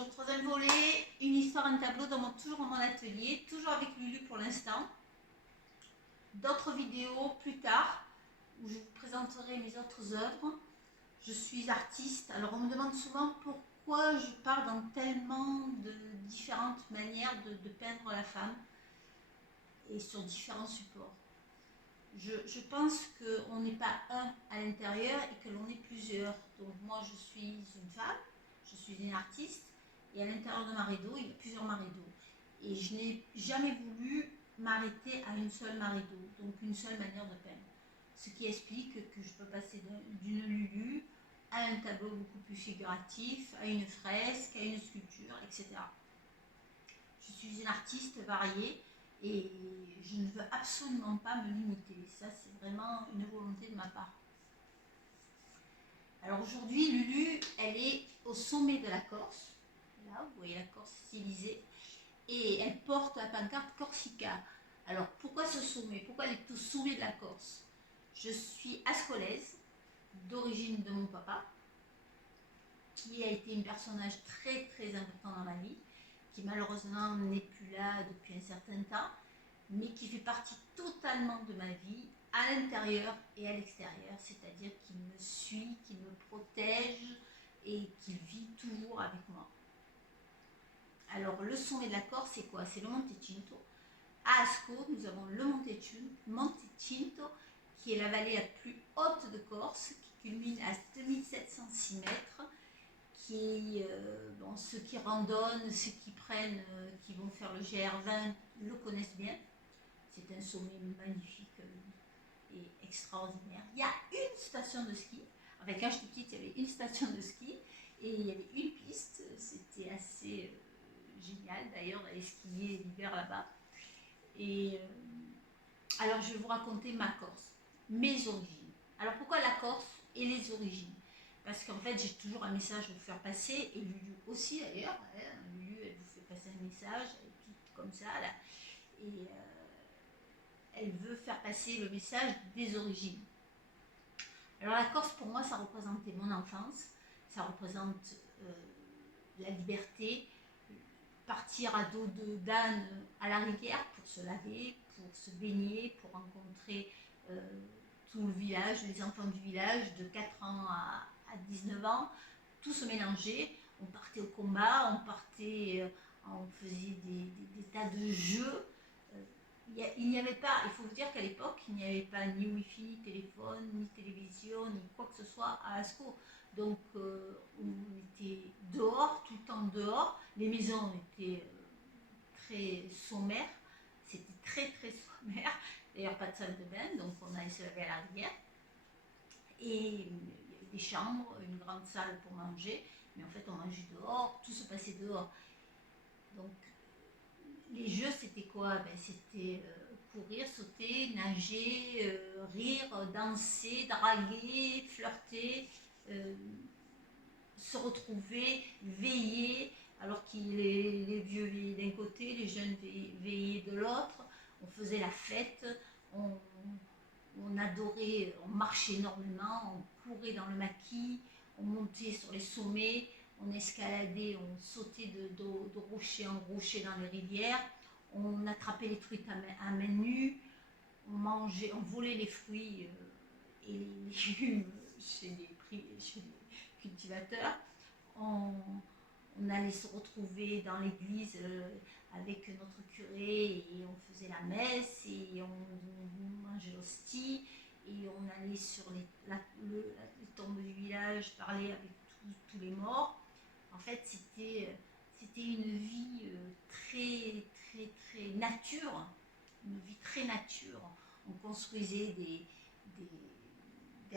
Bonjour, troisième volet, une histoire, un tableau toujours dans mon atelier, toujours avec Lulu pour l'instant. D'autres vidéos plus tard où je vous présenterai mes autres œuvres. Je suis artiste, alors on me demande souvent pourquoi je pars dans tellement de différentes manières de peindre la femme et sur différents supports. Je pense qu'on n'est pas un à l'intérieur et que l'on est plusieurs. Donc moi je suis une femme, je suis une artiste et à l'intérieur de ma rideau il y a plusieurs marideaux. Et je n'ai jamais voulu m'arrêter à une seule marideau, donc une seule manière de peindre. Ce qui explique que je peux passer d'une Lulu à un tableau beaucoup plus figuratif, à une fresque, à une sculpture, etc. Je suis une artiste variée et je ne veux absolument pas me limiter. Ça, c'est vraiment une volonté de ma part. Alors aujourd'hui, Lulu, elle est au sommet de la Corse. Là, vous voyez la Corse stylisée. Et elle porte la pancarte Corsica. Alors, pourquoi ce sommet? Pourquoi elle est au sommet de la Corse? Je suis ascolaise, d'origine de mon papa, qui a été un personnage très très important dans ma vie, qui malheureusement n'est plus là depuis un certain temps, mais qui fait partie totalement de ma vie, à l'intérieur et à l'extérieur, c'est-à-dire qu'il me suit, qu'il me protège et qu'il vit toujours avec moi. Alors le sommet de la Corse, c'est quoi? C'est le Monte Cinto. À Asco, nous avons le Monte Cinto, qui est la vallée la plus haute de Corse, qui culmine à 2706 mètres, qui, bon, ceux qui randonnent, ceux qui prennent, qui vont faire le GR20 le connaissent bien. C'est un sommet magnifique et extraordinaire. Il y a une station de ski. Enfin, quand j'étais petite, il y avait une station de ski et il y avait une piste. C'était assez génial d'ailleurs d'aller skier l'hiver là-bas. Et alors, je vais vous raconter ma Corse, mes origines. Alors, pourquoi la Corse et les origines? Parce qu'en fait, j'ai toujours un message à vous faire passer, et Lulu aussi d'ailleurs. Lulu, elle vous fait passer un message, elle est toute comme ça, là. Et elle veut faire passer le message des origines. Alors la Corse, pour moi, ça représentait mon enfance, ça représente la liberté, partir à dos d'âne à la rivière pour se laver, pour se baigner, pour rencontrer tout le village, les enfants du village de 4 ans à 19 ans, tout se mélangeait. On partait au combat, on faisait des tas de jeux. Il n'y avait pas, il faut vous dire qu'à l'époque, il n'y avait pas ni wifi, ni téléphone, ni télévision, ni quoi que ce soit à Ascos. Donc on était dehors, tout le temps dehors. Les maisons étaient très sommaires, c'était très très sommaire. D'ailleurs pas de salle de bain, donc on allait se laver à la rivière. Et il y avait des chambres, une grande salle pour manger, mais en fait on mangeait dehors, tout se passait dehors. Donc les jeux, c'était quoi? C'était courir, sauter, nager, rire, danser, draguer, flirter, se retrouver, veiller, alors que les vieux veillaient d'un côté, les jeunes veillaient de l'autre. On faisait la fête, on adorait, on marchait énormément, on courait dans le maquis, on montait sur les sommets, on escaladait, on sautait de rocher en rocher dans les rivières, on attrapait les truites à main nue, on mangeait, on volait les fruits et les légumes chez les cultivateurs. On allait se retrouver dans l'église avec notre curé et on faisait la messe et on mangeait l'hostie et on allait sur les tombes du village parler avec tous les morts. En fait, c'était une vie très, très, très nature, une vie très nature. On construisait des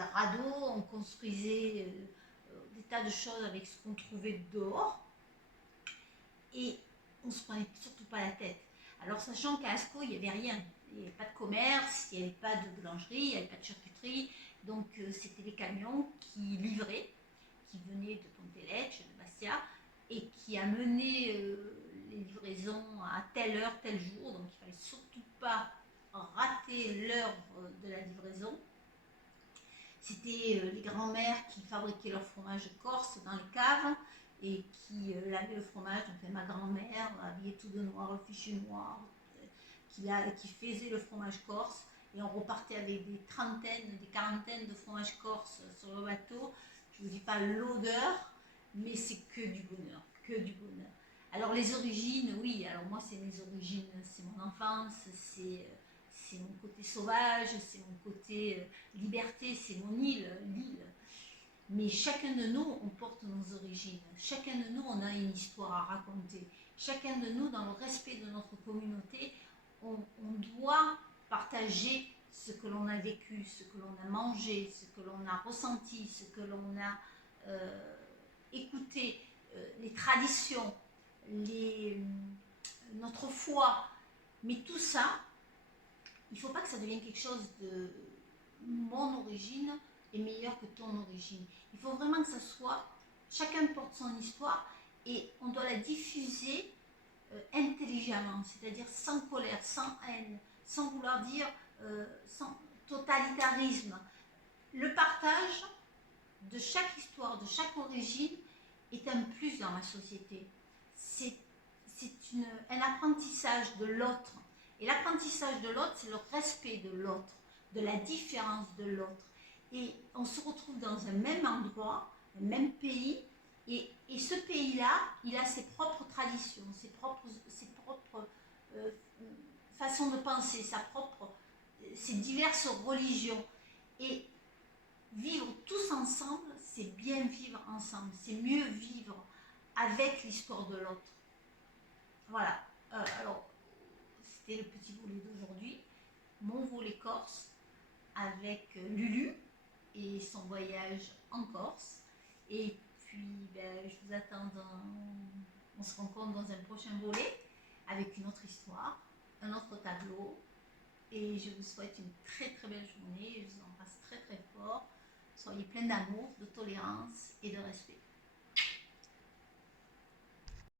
radeaux, on construisait des tas de choses avec ce qu'on trouvait dehors et on ne se prenait surtout pas la tête. Alors sachant qu'à Ascos, il n'y avait rien, il n'y avait pas de commerce, il n'y avait pas de boulangerie, il n'y avait pas de charcuterie, donc c'était les camions qui livraient, qui venaient de Pontelecce, de Bastia, et qui amenaient les livraisons à telle heure, tel jour, donc il ne fallait surtout pas rater l'heure de la livraison. C'était les grands-mères qui fabriquaient leur fromage corse dans les caves et qui lavait le fromage, enfin ma grand-mère, habillée tout de noir, le fichu noir, qui faisait le fromage corse, et on repartait avec des trentaines, des quarantaines de fromages corse sur le bateau. Je ne vous dis pas l'odeur, mais c'est que du bonheur, que du bonheur. Alors les origines, oui, alors moi c'est mes origines, c'est mon enfance, c'est mon côté sauvage, c'est mon côté liberté, c'est mon l'île. Mais chacun de nous, on porte nos origines. Chacun de nous, on a une histoire à raconter. Chacun de nous, dans le respect de notre communauté, on doit partager ce que l'on a vécu, ce que l'on a mangé, ce que l'on a ressenti, ce que l'on a écouté, les traditions, notre foi. Mais tout ça, il ne faut pas que ça devienne quelque chose de mon origine est meilleure que ton origine. Il faut vraiment que ça soit, chacun porte son histoire et on doit la diffuser intelligemment, c'est-à-dire sans colère, sans haine, sans vouloir dire, sans totalitarisme. Le partage de chaque histoire, de chaque origine est un plus dans la société. C'est un apprentissage de l'autre. Et l'apprentissage de l'autre, c'est le respect de l'autre, de la différence de l'autre. Et on se retrouve dans un même endroit, un même pays, et ce pays-là, il a ses propres traditions, ses propres façons de penser, ses diverses religions. Et vivre tous ensemble, c'est bien vivre ensemble, c'est mieux vivre avec l'histoire de l'autre. Voilà. Alors, c'était le petit volet d'aujourd'hui, mon volet corse avec Lulu et son voyage en Corse. Et puis, je vous attends on se rencontre dans un prochain volet avec une autre histoire, un autre tableau. Et je vous souhaite une très très belle journée. Je vous embrasse très très fort. Soyez pleins d'amour, de tolérance et de respect.